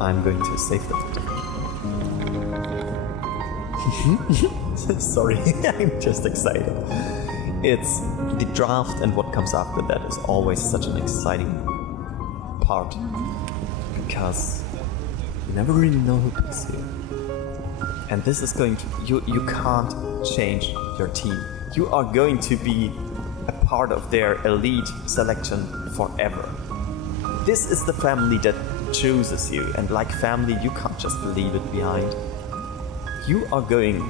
I'm going to save them. Sorry, I'm just excited. It's the draft and what comes after that is always such an exciting part. Because you never really know who picks you. And this is going to... You can't change your team. You are going to be a part of their elite selection forever. This is the family that chooses you, and like family, you can't just leave it behind. You are going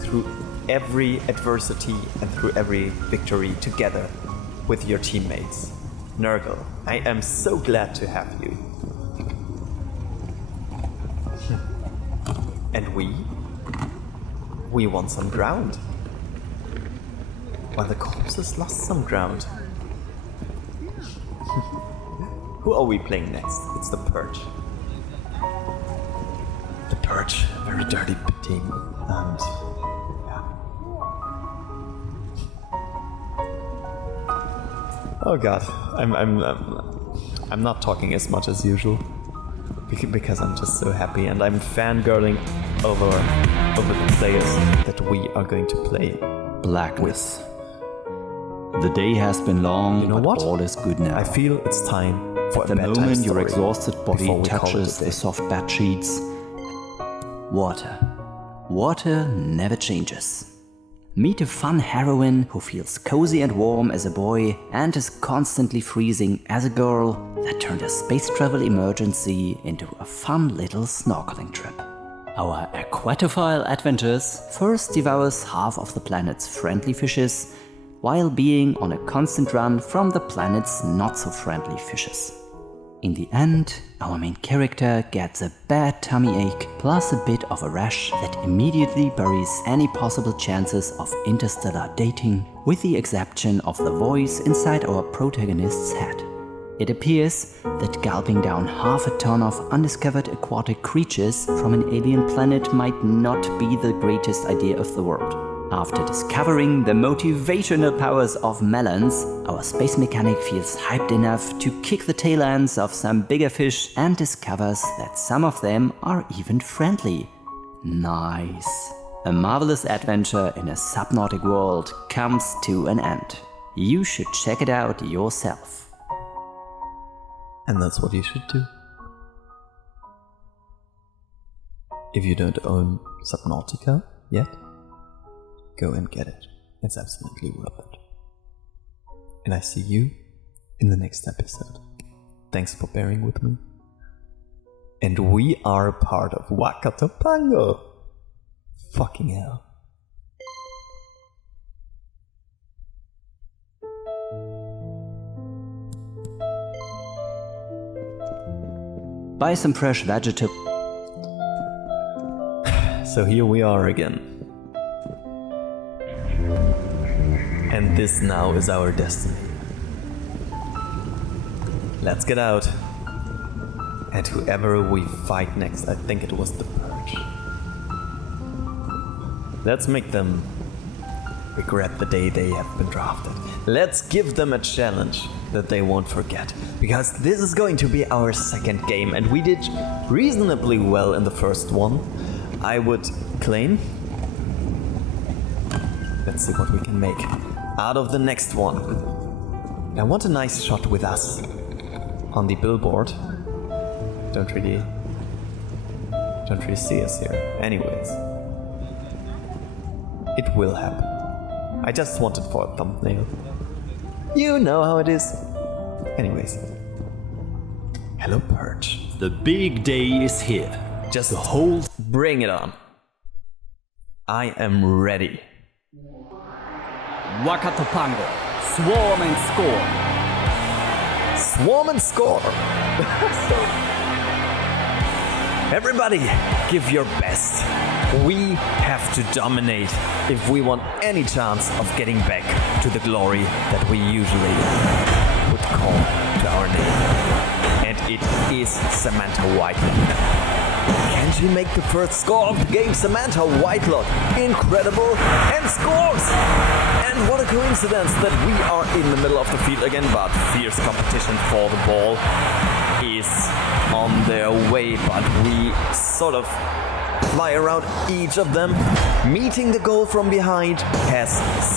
through every adversity and through every victory together with your teammates. Nurgle, I am so glad to have you. And we won some ground. While the corpses lost some ground. Who are we playing next? It's the Purge. The Purge, very dirty team, and yeah. Oh god, I'm not talking as much as usual because I'm just so happy, and I'm fangirling over the players that we are going to play. Blackness. The day has been long, you know but what? all is good now. I feel it's time for At a the bedtime moment your story exhausted body before we call it touches a day. the soft bed sheets, water never changes. Meet a fun heroine who feels cozy and warm as a boy and is constantly freezing as a girl that turned a space travel emergency into a fun little snorkeling trip. Our aquatophile adventurers first devours half of the planet's friendly fishes while being on a constant run from the planet's not-so-friendly fishes. In the end, our main character gets a bad tummy ache plus a bit of a rash that immediately buries any possible chances of interstellar dating, with the exception of the voice inside our protagonist's head. It appears that gulping down half a ton of undiscovered aquatic creatures from an alien planet might not be the greatest idea of the world. After discovering the motivational powers of melons, our space mechanic feels hyped enough to kick the tail ends of some bigger fish and discovers that some of them are even friendly. Nice. A marvelous adventure in a subnautic world comes to an end. You should check it out yourself. And that's what you should do. If you don't own Subnautica yet, go and get it. It's absolutely worth it. And I see you in the next episode. Thanks for bearing with me. And we are part of Wakatopango. Fucking hell. Buy some fresh vegetables. So here we are again. And this now is our destiny. Let's get out. And whoever we fight next, I think it was the Purge. Let's make them regret the day they have been drafted. Let's give them a challenge that they won't forget. Because this is going to be our second game, and we did reasonably well in the first one, I would claim. Let's see what we can make out of the next one. I want a nice shot with us on the billboard. Don't really see us here. Anyways, it will happen. I just want it for a thumbnail. You know how it is. Anyways, hello Purge. The big day is here. Just bring it on. I am ready. Wakatopango, swarm and score. Swarm and score. Everybody, give your best. We have to dominate if we want any chance of getting back to the glory that we usually would call to our name. And it is Samantha Whitelock. Can she make the first score of the game? Samantha Whitelock, incredible, and scores! And what a coincidence that we are in the middle of the field again, but fierce competition for the ball is on their away, but we sort of fly around each of them. Meeting the goal from behind has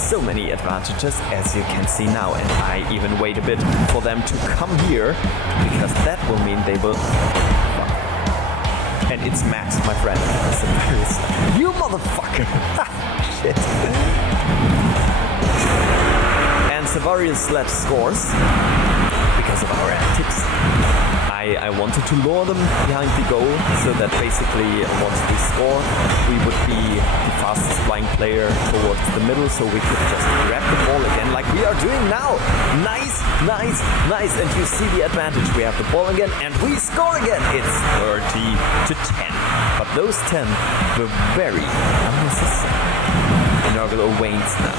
so many advantages, as you can see now, and I even wait a bit for them to come here, because that will mean they will... And it's Max, my friend. You motherfucker! Shit. And Savarius Sledge scores because of our antics. I wanted to lure them behind the goal so that basically once we score, we would be the fastest flying player towards the middle, so we could just grab the ball again like we are doing now. Nice, nice, nice. And you see the advantage. We have the ball again and we score again. It's 30-10. But those 10 were very unnecessary. Nurgle wanes now.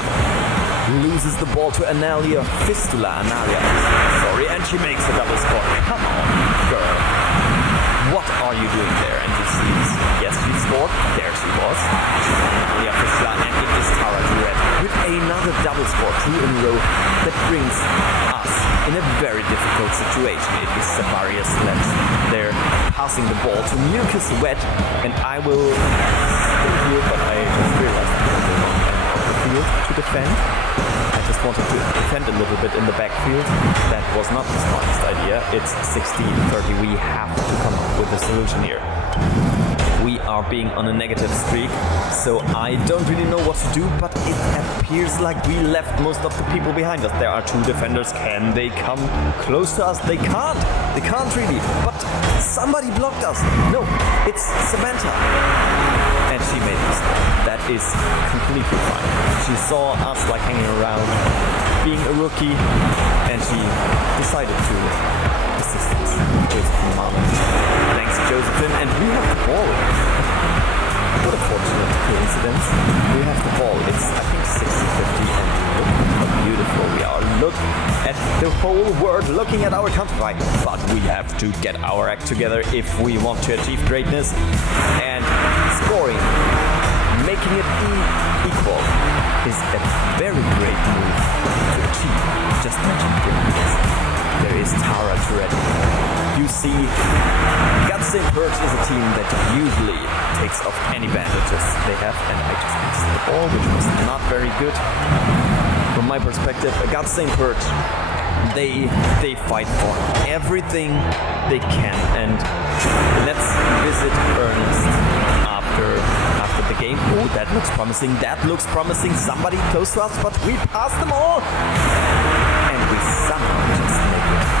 Loses the ball to Analia. Fistula Analia. Sorry, and she makes a double score. Come on, girl. What are you doing there? And you see this. Yes, she scored. There she was. Analia Fistula, and it is Tara Duret with another double score, 2 in a row. That brings us in a very difficult situation. It is Savarius Sledge. They're passing the ball to Mucus Wet, and I will stay here, but I just realized I'm going on the field to defend. I just wanted to defend a little bit in the backfield. That was not the smartest idea. It's 16-30. We have to come up with a solution here. We are being on a negative streak, so I don't really know what to do, but it appears like we left most of the people behind us. There are 2 defenders. Can they come close to us? They can't. They can't really. But somebody blocked us. No, it's Samantha. And she made a mistake. That is completely fine. She saw us like hanging around, being a rookie, and she decided to assist us. Josephine Marlon. Thanks, Josephine, and we have the ball. What a fortunate coincidence. We have the ball. It's, I think, 60-50, and look how beautiful we are. Look at the whole world looking at our counterfight. But we have to get our act together if we want to achieve greatness. And scoring, making it equal, is a very great move to achieve. Just imagine greatness. There is Tara Tourette. You see, St. Purge is a team that usually takes off any bandages they have, and I just missed the ball, which was not very good. From my perspective, St. Purge, they fight for everything they can, and let's visit Ernest after the game. Oh, that looks promising. That looks promising. Somebody close to us, but we passed them all, and we somehow just make it.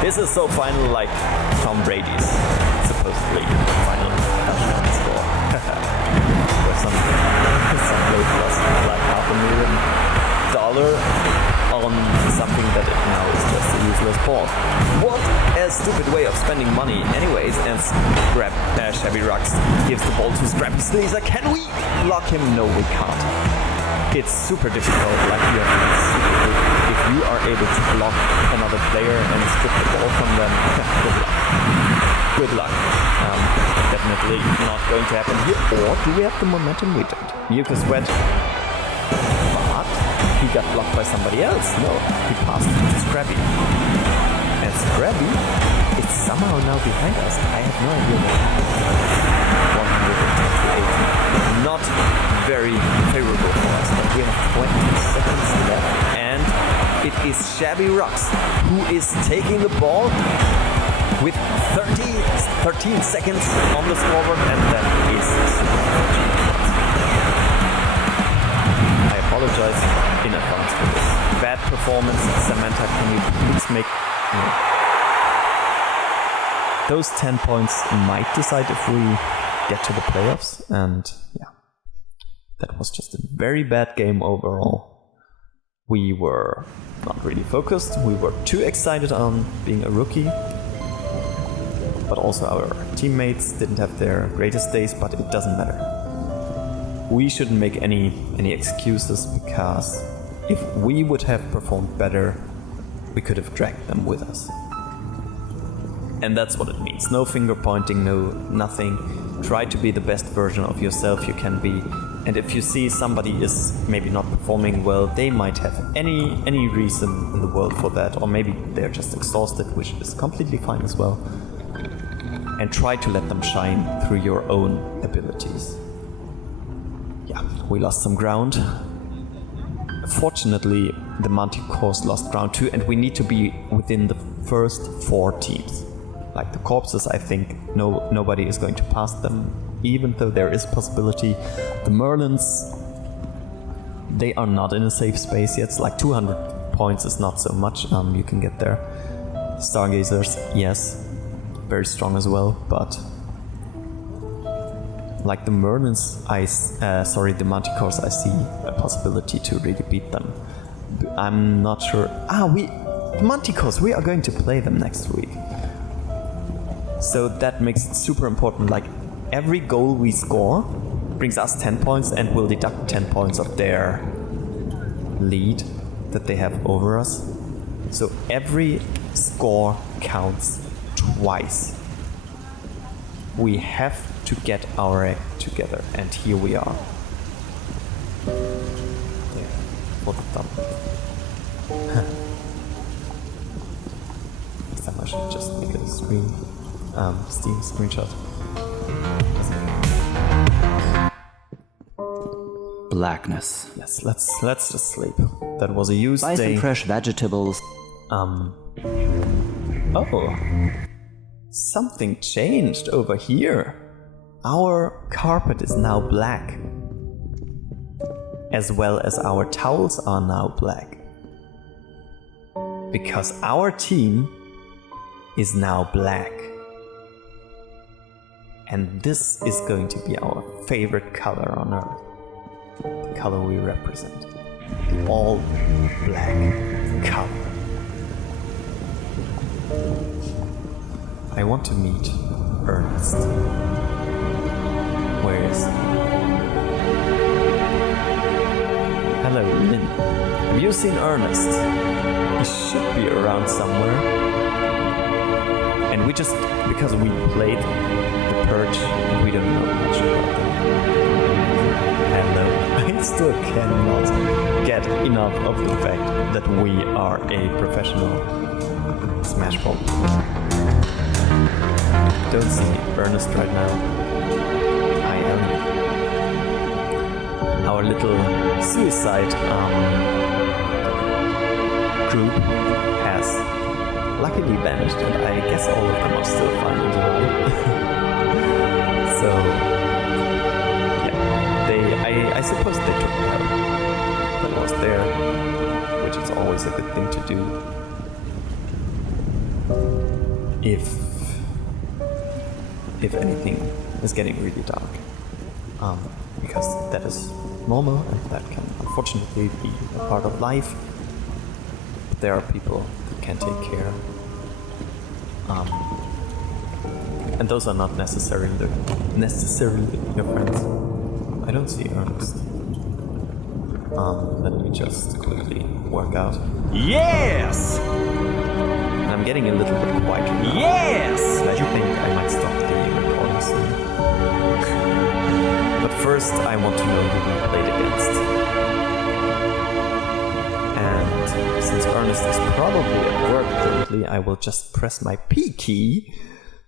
This is so final, like Tom Brady's supposedly final touchdown score. Or some bloke lost like $500,000 on something that now is just a useless ball. What a stupid way of spending money anyways, and Shabby Rux gives the ball to Scrappy Sleazer. Can we block him? No, we can't. It's super difficult, like you have to be super good. If you are able to block another player and strip the ball from them, good luck. Good luck. Definitely not going to happen here. Or do we have the momentum? We don't. Mucus Wet. But he got blocked by somebody else. No, he passed to Scrappy. And Scrappy is somehow now behind us. I have no idea what happened. 110 to 80. Not very favorable for us, but we have 20 seconds left, and it is Shabby Rux who is taking the ball with 13 seconds on the scoreboard, and that is I apologize in advance for this bad performance. Samantha, can you please make those 10 points might decide if we get to the playoffs, and yeah. That was just a very bad game overall. We were not really focused. We were too excited on being a rookie. But also our teammates didn't have their greatest days, but it doesn't matter. We shouldn't make any excuses, because if we would have performed better, we could have dragged them with us. And that's what it means. No finger pointing, no nothing. Try to be the best version of yourself you can be. And if you see somebody is maybe not performing well, they might have any reason in the world for that, or maybe they're just exhausted, which is completely fine as well. And try to let them shine through your own abilities. Yeah, we lost some ground. Fortunately, the Manticores lost ground too, and we need to be within the first 4 teams. Like the corpses, I think nobody is going to pass them, even though there is possibility. The Merlins, they are not in a safe space yet. It's like 200 points is not so much. You can get there. Stargazers, yes, very strong as well, but like the Merlins, the Manticores, I see a possibility to really beat them. I'm not sure. Manticores, we are going to play them next week. So that makes it super important. Like every goal we score brings us 10 points and will deduct 10 points of their lead that they have over us. So every score counts twice. We have to get our act together, and here we are. Yeah, for the thumb. Next time I should just make a Steam screenshot. Blackness. Yes, let's just sleep. That was a used Buy day. some fresh vegetables. Oh. Something changed over here. Our carpet is now black. As well as our towels are now black. Because our team is now black. And this is going to be our favorite color on Earth. The color we represent. The all black color. I want to meet Ernest. Where is he? Hello, Lynn. Have you seen Ernest? He should be around somewhere. And because we played the Purge, we don't know much about them. Hello. I still cannot get enough of the fact that we are a professional Smashball. Don't see Ernest right now. I am. Our little suicide group has luckily vanished, and I guess all of them are still fine and alive. So, yeah, I suppose they took the help that was there, which is always a good thing to do. If anything is getting really dark, because that is normal and that can unfortunately be a part of life. There are people who can take care, and those are not necessarily your friends. I don't see Ernest. Let me just quickly work out. Yes! And I'm getting a little bit quieter now. Yes! I think I might stop the recording soon. But first, I want to know who we played against. And since Ernest is probably at work currently, I will just press my P key,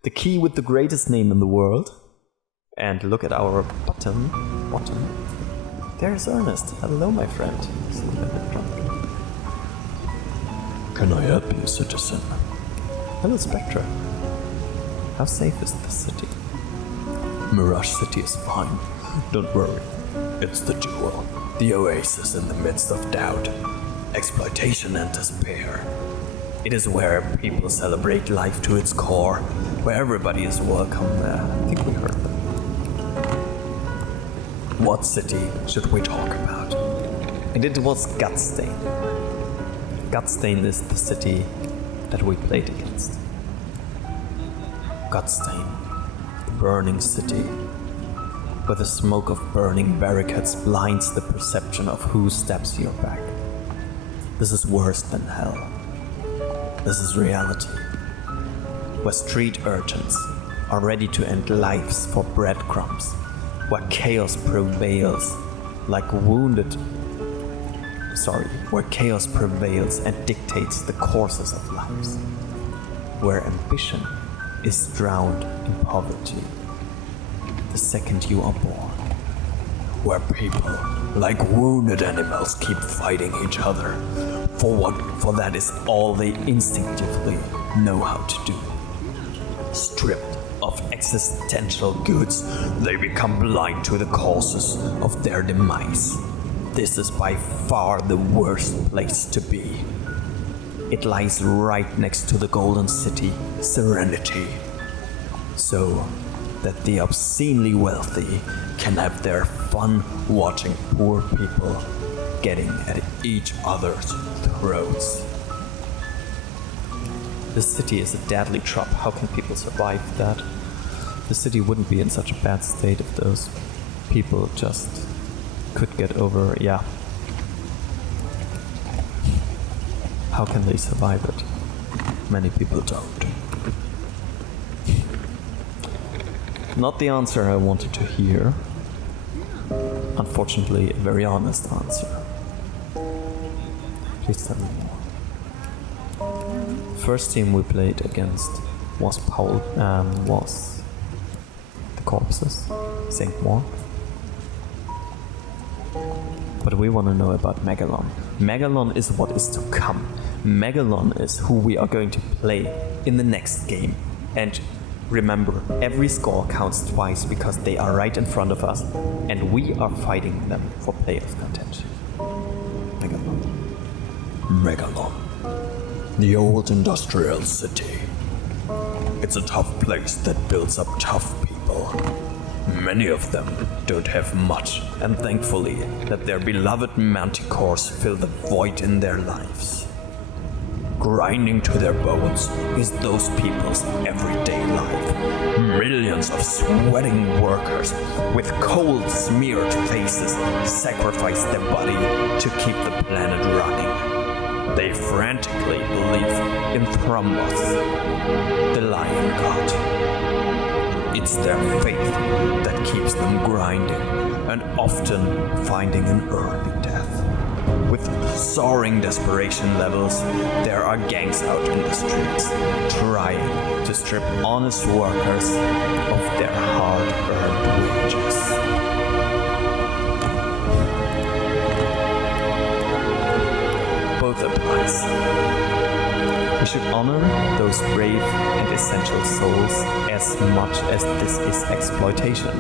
the key with the greatest name in the world, and look at our bottom. There's Ernest. Hello, my friend. Can I help you, citizen? Hello, Spectra. How safe is the city? Mirage City is fine. Don't worry. It's the jewel, the oasis in the midst of doubt, exploitation and despair. It is where people celebrate life to its core, where everybody is welcome. I think we heard them. What city should we talk about? And it was Gutstain. Gutstain is the city that we played against. Gutstain, the burning city, where the smoke of burning barricades blinds the perception of who stabs your back. This is worse than hell. This is reality, where street urchins are ready to end lives for breadcrumbs, where chaos prevails where chaos prevails and dictates the courses of lives, where ambition is drowned in poverty the second you are born, where people, like wounded animals, keep fighting each other for that is all they instinctively know how to do. Stripped of existential goods, they become blind to the causes of their demise. This is by far the worst place to be. It lies right next to the golden city, Serenity, so that the obscenely wealthy can have their fun watching poor people getting at each other's throats. The city is a deadly trap. How can people survive that? The city wouldn't be in such a bad state if those people just could get over, How can they survive it? Many people don't. Not the answer I wanted to hear. Unfortunately, a very honest answer. Please tell me more. First team we played against was was the Corpses, St. Morg. But we want to know about Megalon. Megalon is what is to come. Megalon is who we are going to play in the next game. And remember, every score counts twice because they are right in front of us and we are fighting them for playoff contention. Megalon. The old industrial city. It's a tough place that builds up tough people. Many of them don't have much, and thankfully that their beloved manticores fill the void in their lives. Grinding to their bones is those people's everyday life. Millions of sweating workers with coal-smeared faces sacrifice their body to keep the planet running. They frantically believe in Thrombos, the lion god. It's their faith that keeps them grinding and often finding an early death. With soaring desperation levels, there are gangs out in the streets trying to strip honest workers of their hard-earned wages. Both applies. We should honor those brave and essential souls as much as this is exploitation.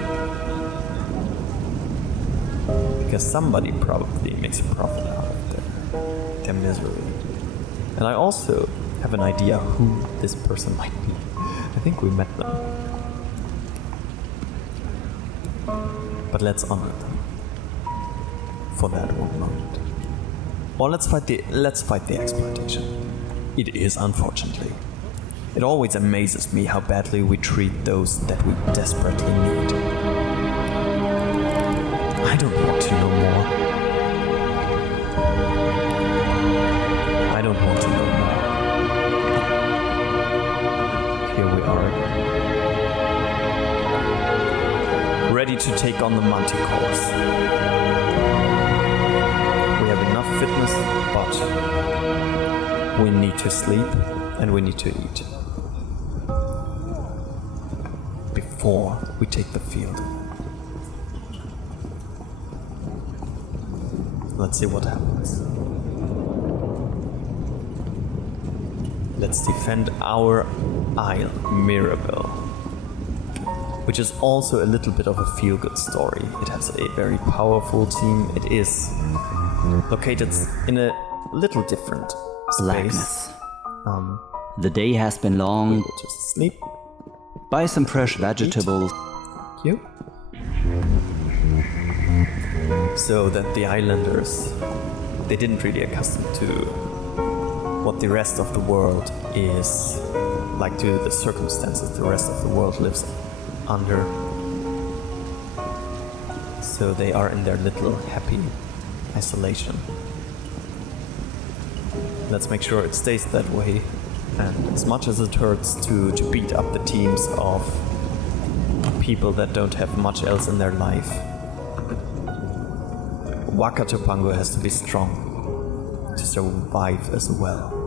Because somebody probably makes a profit out of their misery. And I also have an idea who this person might be. I think we met them. But let's honor them for that one moment. Or let's fight the exploitation. It is, unfortunately. It always amazes me how badly we treat those that we desperately need. I don't want to know more. I don't want to know more. Here we are. Ready to take on the manticores. We have enough fitness, but we need to sleep and we need to eat before we take the field. Let's see what happens. Let's defend our Isle, Mirabel, which is also a little bit of a feel-good story. It has a very powerful team. It is located in a little different space. Blackness. The day has been long. We'll just sleep. Buy some fresh vegetables. Thank you. So that the islanders, they didn't really accustom to what the rest of the world is like, to the circumstances the rest of the world lives under. So they are in their little happy isolation. Let's make sure it stays that way. And as much as it hurts to beat up the teams of people that don't have much else in their life. Waka Topango has to be strong to survive as well.